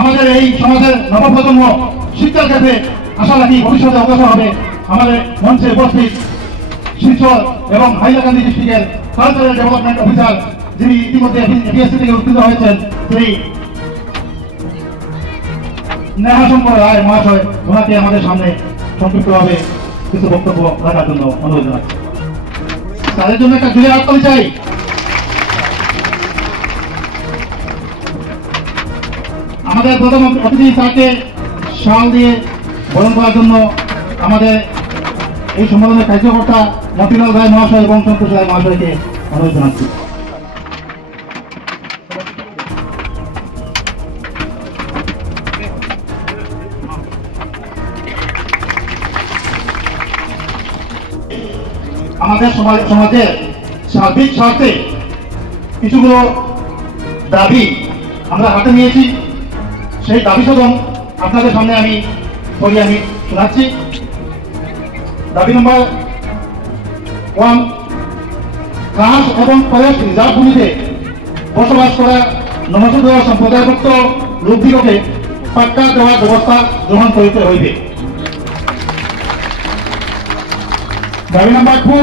আমাদের এই সমাজের নবপ্রজন্ম শিক্ষার ক্ষেত্রে আশা রাখি ভবিষ্যতে অগ্রসর হবে। আমাদের মঞ্চে উপস্থিত শিলচর এবং হাইলাকান্দি ডিস্ট্রিক্টের কালচারাল ডেভেলপমেন্ট অফিসার, যিনি ইতিমধ্যে এপিএসসি থেকে উত্তীর্ণ হয়েছেন, শ্রী নেহাশঙ্কর রায় মহাশয়, ওনাকে আমাদের সামনে সংক্ষিপ্তভাবে কিছু বক্তব্য রাখার জন্য অনুরোধ জানাচ্ছি। তাদের জন্য একটা জুড়ে হাততালি চাই। আমাদের প্রথম অতিথি স্যারকে শাল দিয়ে বরণ করার জন্য আমাদের এই সম্মেলনের কার্যকর্তা মতিলাল রায় মহাশয় এবং সন্তোষ রায় মহাশয়কে অনুরোধ জানাচ্ছি। আমাদের সমাজের সার্বিক স্বার্থে কিছুগুলো দাবি আমরা হাতে নিয়েছি। সেই দাবি শোধন আপনাদের সামনে আমি শোনাচ্ছি। দাবি নম্বর 1, ঘাস এবং ফরেস্ট রিজার্ভ ভূমিতে বসবাস করা নমশূদ্র সম্প্রদায়ভুক্ত লোকদিগকে পাট্টা দেওয়ার ব্যবস্থা গ্রহণ করিতে হইবে। দাবি নম্বর 2,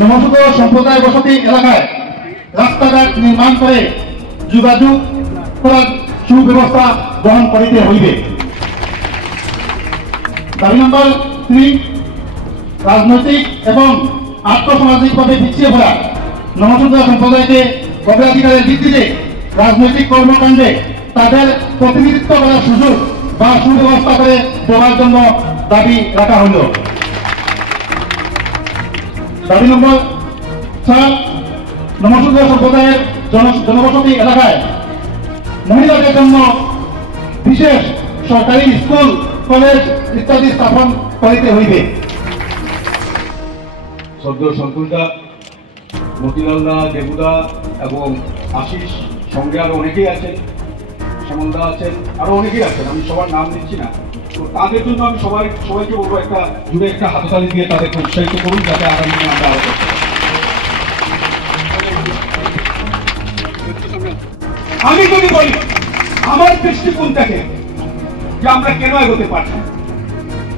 নমশূদ্র সম্প্রদায় বসতি এলাকায় রাস্তাঘাট নির্মাণ করে যোগাযোগ করার সুব্যবস্থা গ্রহণ করিতে হইবে। দাবি নম্বর 3, রাজনৈতিক এবং আর্থসামাজিকভাবে পিছিয়ে পড়া নমশূদ্র সম্প্রদায়কে অগ্রাধিকারের ভিত্তিতে রাজনৈতিক কর্মকাণ্ডে তাদের প্রতিনিধিত্ব করার সুযোগ বা সুব্যবস্থা করে দেওয়ার জন্য দাবি রাখা হইল। দাবি নম্বর 4, নমশূদ্র সম্প্রদায়ের জনবসতি এলাকায় মহিলাদের জন্য বিশেষ সরকারি স্কুল, কলেজ ইত্যাদি স্থাপন করিতে হইবে। সদ্য সন্তোষদা, মতিলালদা, দেবুদা এবং আশিস, সঙ্গে আরো অনেকেই আছেন, শ্যামলদা আছেন, আরো অনেকেই আছেন, আমি সবার নাম দিচ্ছি না। তো তাদের জন্য আমি সবাইকে বলবো একটা হাততালি দিয়ে তাদেরকে উৎসাহিত করুন, যাতে আগামী দিনে আমরা আরো করতে পারি। আমি যদি বলি আমার দৃষ্টিকোণ থেকে যে আমরা কেন এগোতে পারছি,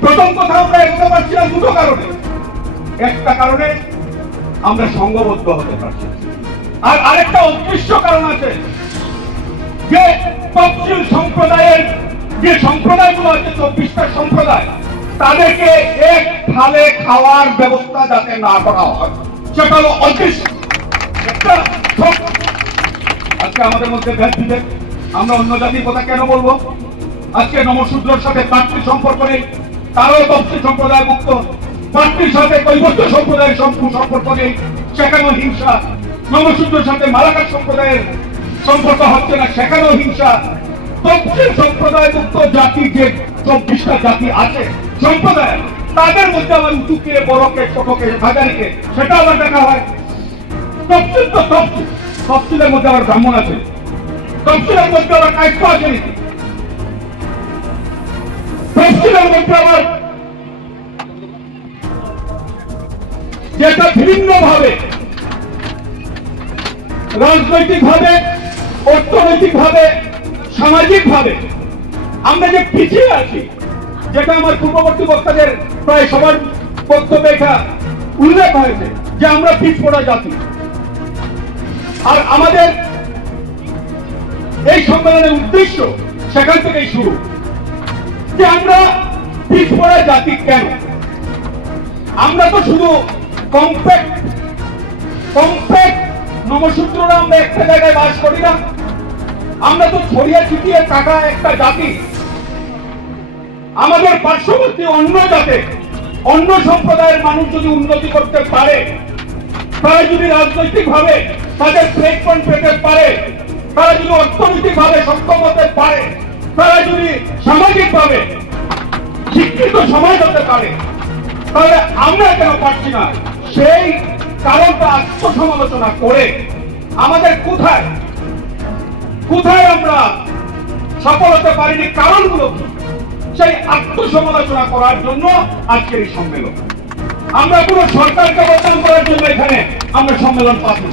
প্রথম কথা আমরা এগোতে পারছি না দুটো কারণে। একটা কারণে আমরা সংঘবদ্ধ হতে পারছি, আর আরেকটা অদৃশ্য কারণ আছে যে তফসিল সম্প্রদায়ের যে সম্প্রদায়গুলো আছে, 24টা সম্প্রদায়, তাদেরকে এক থালে খাওয়ার ব্যবস্থা যাতে না করা হয়, সেটা হলো অদৃশ্য একটা। আজকে আমাদের মধ্যে ভেদ বিভেদ, আমরা অন্য জাতির কথা কেন বলবো? আজকে নমশূদ্রের সাথে পাট্টির সম্পর্ক নেই, তারাও তফসিল সম্প্রদায় মুক্ত। পাট্টির সাথে কৈবর্ত সম্প্রদায়ের সম্পর্ক নেই, সেখানেও হিংসা। নমশূদ্রের সাথে মালাকার সম্প্রদায়ের সম্পর্ক হচ্ছে না, সেখানেও হিংসা। তফসিল সম্প্রদায় মুক্ত জাতি যে 24টা জাতি আছে সম্প্রদায়, তাদের মধ্যে আবার উঁচুকে, বড়কে, ছোটকে, হাজারিকে, সেটা আবার দেখা হয়। তফসিল তো তফসিল, তফসিলের মধ্যে আবার ব্রাহ্মণ আছে, তফসিলের মধ্যে আবার কায়স্থ আছে নাকি, তফসিলের মধ্যে আবার যেটা বিভিন্ন ভাবে রাজনৈতিক ভাবে, অর্থনৈতিক ভাবে, সামাজিক ভাবে আমরা যে পিছিয়ে আছি, যেটা আমার পূর্ববর্তী বক্তাদের প্রায় সবার বক্তব্যে এটা উল্লেখ হয়েছে যে আমরা পিছপড়া জাতি। আর আমাদের এই সম্মেলনের উদ্দেশ্য সেখান থেকেই শুরু, যে আমরা পিছপড়া জাতি কেন। আমরা তো শুধু কম্প্যাক্ট নমশূদ্ররা আমরা একটা জায়গায় বাস করি না, আমরা তো ছড়িয়ে ছিটিয়ে থাকা একটা জাতি। আমাদের পার্শ্ববর্তী অন্য জাতে, অন্য সম্প্রদায়ের মানুষ যদি উন্নতি করতে পারে, তারা যদি রাজনৈতিক ভাবে তাদের প্ল্যাটফর্ম পেতে পারে, তারা যদি অর্থনৈতিক ভাবে সক্ষম হতে পারে, তারা যদি সামাজিক ভাবে শিক্ষিত সমাজ হতে পারে, তাহলে আমরা কেন পারছি না? সেই কারণটা আত্মসমালোচনা করে আমাদের কোথায় আমরা সফল হতে পারিনি, কারণগুলো কি, সেই আত্মসমালোচনা করার জন্য আজকের এই সম্মেলন। আমরা কোন সরকারকে বদনাম করার জন্য এখানে আমরা সম্মেলন পাচ্ছি,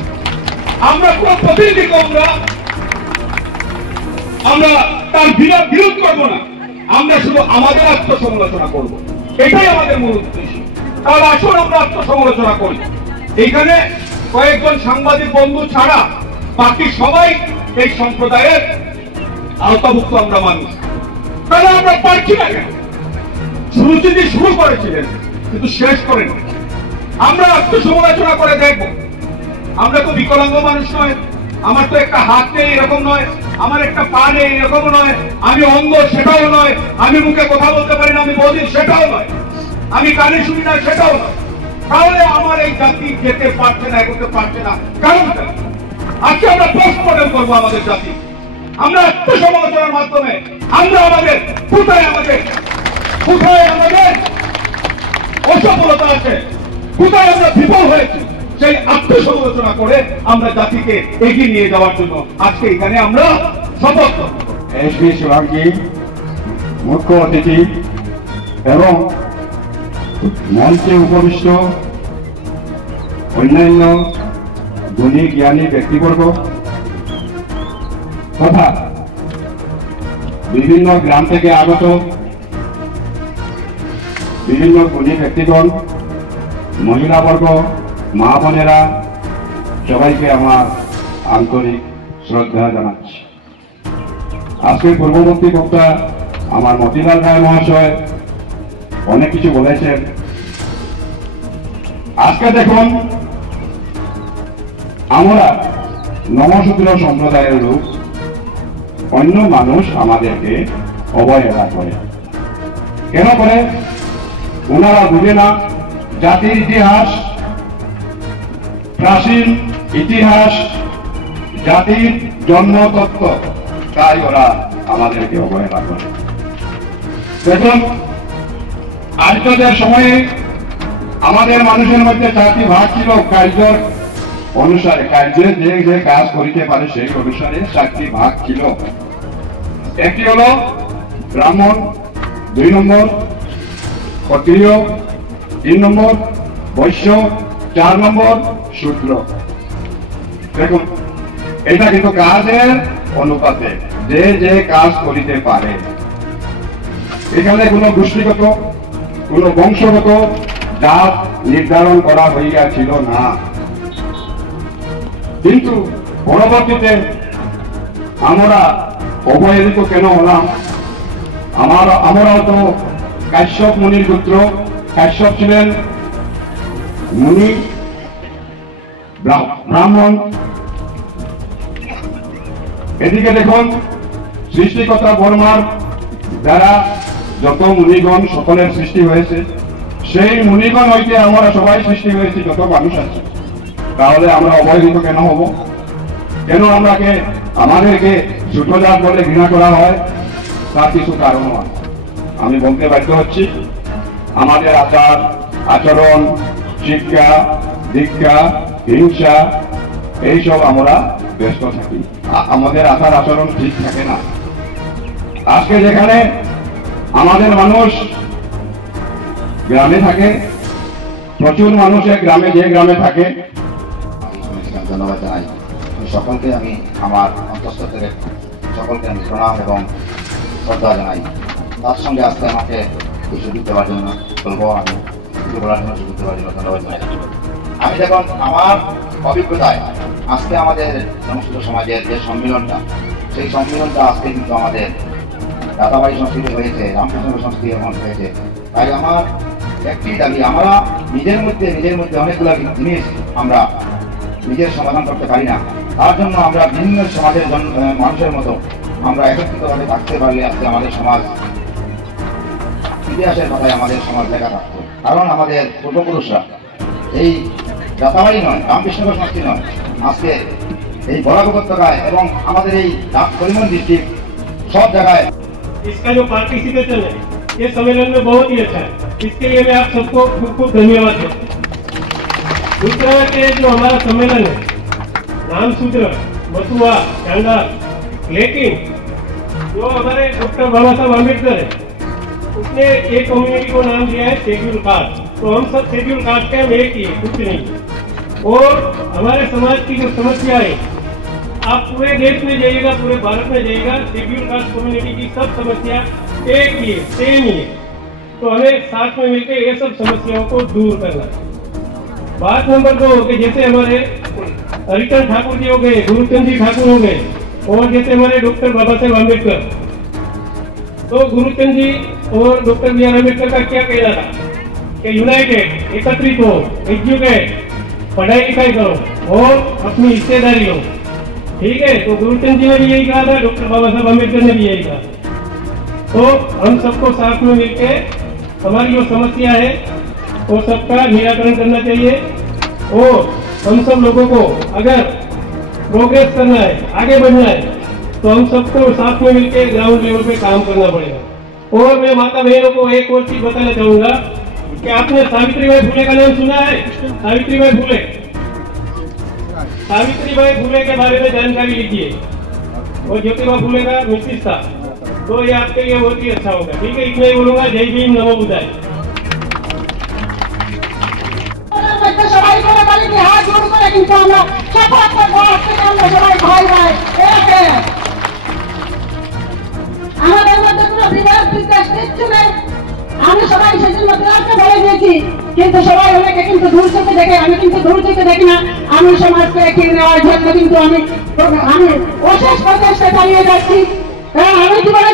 আমরা কোন প্রতিনিধিকে আমরা আমরা তার বিরোধ করবো না, আমরা শুধু আমাদের আত্মসমালোচনা করব, এটাই আমাদের মূল উদ্দেশ্য। তাহলে আসুন আমরা আত্মসমালোচনা করি। এখানে কয়েকজন সাংবাদিক বন্ধু ছাড়া বাকি সবাই এই সম্প্রদায়ের আওতাভুক্ত আমরা মানুষ। তাহলে আমরা পারছি না কেন? শুরু যদি শুরু করেছিলেন কিন্তু শেষ করেন। আমরা আত্মসমালোচনা করে দেখব। আমরা তো বিকলাঙ্গ মানুষ নয়, আমার তো একটা হাত নেই এরকম নয়, আমার একটা পা নেই এরকম নয়, আমি অন্ধ সেটাও নয়, আমি মুখে কথা বলতে পারি না আমি বধির সেটাও নয়, আমি কানে শুনি না সেটাও নয়। তাহলে আমার এই জাতি যেতে পারছে না, এগোতে পারছে না, কারণটা আজকে আমরা পোস্টমর্টেম করবো আমাদের জাতি। আমরা আত্মসমালোচনার মাধ্যমে আমরা আমাদের কোথায় আমাদের অসফলতা আছে, কোথায় আমরা বিফল হয়েছি, সেই আত্মসমালোচনা করে আমরা জাতিকে এগিয়ে নিয়ে যাওয়ার জন্য আজকে এখানে আমরা শপথ করব। এসপি সোলাঙ্কি, মুখ্য অতিথি এবং মঞ্চে উপবিষ্ট অন্যান্য গুণী জ্ঞানী ব্যক্তিবর্গ তথা বিভিন্ন গ্রাম থেকে আগত বিভিন্ন গুণী ব্যক্তিগণ, মহিলাবর্গ, মা বোনেরা, সবাইকে আমার আন্তরিক শ্রদ্ধা জানাচ্ছি। আজকের পূর্ববর্তী বক্তা আমার মতিলাল রায় মহাশয় অনেক কিছু বলেছেন। আজকে দেখুন, আমরা নমশূদ্র সম্প্রদায়ের লোক, অন্য মানুষ আমাদেরকে অবহেলা করে। কেন করে? ওনারা বুঝে না জাতির ইতিহাস, প্রাচীন ইতিহাস, জাতির জন্মতত্ত্ব, তাই ওরা আমাদেরকে অবহেলা করে। দেখুন, আর্যদের সময়ে আমাদের মানুষের মধ্যে 4টি ভাগ ছিল কার্যের অনুসারে, কার্যে যে যে কাজ করিতে পারে সেই অনুসারে 4টি ভাগ ছিল। একটি হলো ব্রাহ্মণ, 2 নম্বর ক্ষত্রিয়, 3 নম্বর বৈশ্য, 4 নম্বর শূদ্র। দেখুন, এটা কিন্তু কাজের অনুপাতে যে যে কাজ করিতে পারে। এখানে কোনো গোষ্ঠীগত, কোনো বংশগত জাত নির্ধারণ করা হইয়াছিল না। কিন্তু পরবর্তীতে আমরা অবহেলিত কেন হলাম? আমরাও তো কাশ্যপ মুনির পুত্র। কাশ্যপ ছিলেন মুনি, ব্রাহ্মণ। এদিকে দেখুন, সৃষ্টিকর্তা বর্মার দ্বারা যত মুনিগণ সকলের সৃষ্টি হয়েছে, সেই মুনিগণ হইতে আমরা সবাই সৃষ্টি হয়েছি, যত মানুষ আছে। তাহলে আমরা অবহেলিত কেন হব? কেন আমাদেরকে ছোট জাত বলে ঘৃণা করা হয়? তার কিছু কারণ আছে, আমি বলতে বাধ্য হচ্ছি। আমাদের আচার আচরণ, শিক্ষা দীক্ষা, হিংসা, এইসব আমরা ব্যস্ত থাকি, আমাদের আচার আচরণ ঠিক থাকে না। আজকে যেখানে আমাদের মানুষ গ্রামে থাকে, প্রচুর মানুষ যে গ্রামে থাকে। ধন্যবাদ জানাই সকলকে, আমি আমার অন্তঃস্থলে সকলকে আমি প্রণাম এবং শ্রদ্ধা জানাই। তার সঙ্গে আজকে আমাকে এই সুযোগ দেওয়ার জন্য বলবো, আমি কিছু বলার জন্য সুযোগ দেওয়ার জন্য ধন্যবাদ জানাই। আমি দেখুন, আমার অভিজ্ঞতায় আজকে আমাদের নমশূদ্র সমাজের যে সম্মেলনটা, সেই সম্মেলনটা আজকে কিন্তু আমাদের দাদাবাড়ি সংস্কৃতি হয়েছে, রামকৃষ্ণ সংস্কৃতি এমন হয়েছে। তাই আমার একটি দাবি, আমরা নিজের মধ্যে অনেকগুলো জিনিস আমরা নিজের সমাধান করতে পারি না। তার জন্য আমরা ভিন্ন সমাজের মানুষের মতো আমরা একত্রিতভাবে থাকতে পারলে আজকে আমাদের সমাজ, ইতিহাসের কথায় আমাদের সমাজ লেখা থাকতো। কারণ আমাদের পূর্বপুরুষরা এই দাতাবাড়ি নয়, রামকৃষ্ণ সংস্কৃতি নয়, আজকে এই বরাক উপত্যকায় এবং আমাদের এই করিমগঞ্জ डिस्ट्रिक्ट सब जगह। इसका जो पार्टिसिपेशन है ये सम्मेलन में बहुत ही अच्छा है, इसके लिए मैं आप सबको खूब खूब धन्यवाद देता हूँ। दूसरा के जो हमारा सम्मेलन है, नामसूत्र, मथुआ, चांडाल, लेकिन जो हमारे डॉक्टर बाबा साहब अम्बेडकर है, उसने एक कम्युनिटी को नाम दिया है शेड्यूल कास्ट। तो हम सब शेड्यूल कास्ट के हम एक ही है, कुछ नहीं। और हमारे समाज की जो समस्या है आप पूरे देश में जाइएगा, पूरे भारत में जाइएगा, शेड्यूल कास्ट कम्युनिटी की सब समस्या एक ही है, सेम ही है। तो हमें साथ में मिलकर ये सब समस्याओं को दूर करना है। बात नंबर 2 कि जैसे हमारे हरिचंद ठाकुर जी हो गए, गुरुचंद जी ठाकुर हो गए, और जैसे हमारे डॉक्टर बाबा साहेब आम्बेडकर, तो गुरुचंद जी और डॉक्टर बी आर अम्बेडकर का क्या कहना था कि यूनाइटेड, एकत्रित हो, एजुकेट, पढ़ाई लिखाई करो और अपनी हिस्सेदारी लो। ठीक है, तो गुरुचंद जी ने भी यही कहा था, डॉक्टर बाबा साहब अम्बेडकर ने भी यही कहा। तो हम सबको साथ में मिलकर हमारी जो समस्या है वो सबका निराकरण करना चाहिए, और हम सब लोगों को अगर प्रोग्रेस करना है, आगे बढ़ना है, तो हम सबको साथ में मिलकर ग्राउंड लेवल पे काम करना पड़ेगा। और मैं माता बहनों को एक और चीज बताना चाहूंगा कि आपने सावित्रीबाई फुले का नाम सुना है? सावित्रीबाई फुले, सावित्रीबाई फुले के बारे में जानकारी लीजिए, और ज्योतिबा फुले का मिसिस था, तो ये आपके लिए बहुत ही अच्छा होगा। ठीक है, इतना ही बोलूंगा। जय भीम, नमो बुद्धाय। সবাই করে বলি যে হাত জোড় করে কিন্তু আমরা সাফল্য করতে আমরা সবাই ভাই ভাই আমাদের মধ্যে কোনো বিবাদ বিদ্বেষ কিচ্ছু নেই। আমি সবাই সেজন্য প্রার্থনা বলে দিয়েছি, কিন্তু সবাই অনেকে কিন্তু দূর থেকে দেখে, আমি কিন্তু দূর থেকে দেখি না। আমি সমাজকে এগিয়ে নেওয়ার জন্য কিন্তু আমি অশেষ প্রচেষ্টা চালিয়ে যাচ্ছি। কারণ আমি জীবনে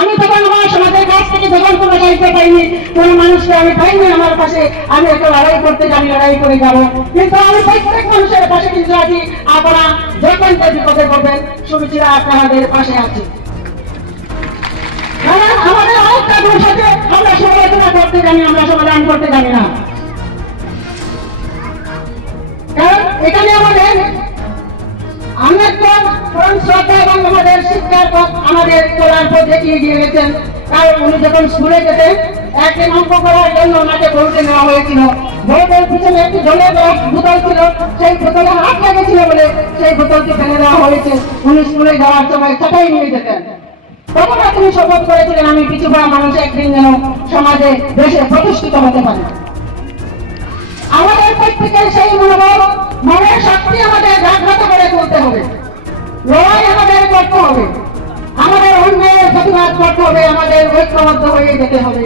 আমি তখন আমার সমাজের কাছ থেকে যখন কোনো দায়িত্ব পাইনি, কোনো মানুষকে আমি পাইনি আমার পাশে, আমি একটা লড়াই করতে জানি, লড়াই করে যাবো। কিন্তু আমি প্রত্যেক মানুষের পাশে কিন্তু আছি। আপনারা যখন বিপদে পড়বেন, সুবিচিরা আপনাদের পাশে আছি। আমাদের অনেকটা দোষ আছে, আমরা সমালোচনা করতে জানি, আমরা সমাধান করতে জানি না। কারণ এখানে আমাদের আম্বেদকর পরম শ্রদ্ধা এবং আমাদের শিক্ষার পথ, আমাদের চলার পথ দেখিয়ে দিয়ে গেছেন। কারণ উনি যখন স্কুলে যেতেন, একদিন অঙ্ক করার জন্য ওনাকে বোর্ডে নেওয়া হয়েছিল। বোর্ডের পিছনে একটি জলের বোতল ছিল, সেই বোতলে হাত লেগেছিল বলে সেই বোতলটি ফেলে দেওয়া হয়েছে। উনি স্কুলে যাওয়ার সময় ছাতাই নিয়ে যেতেন। তখন তিনি শপথ করেছিলেন, আমি পিছু পড়া মানুষ একদিন যেন সমাজে দেশে প্রতিষ্ঠিত হতে পারে। আমাদের প্রত্যেকের সেই মনোবল, মনের শক্তি আমাদের জাগ্রত করে তুলতে হবে। লড়াই আমাদের করতে হবে, আমাদের অন্যায়ের প্রতিবাদ করতে হবে, আমাদের ঐক্যবদ্ধ হয়ে যেতে হবে।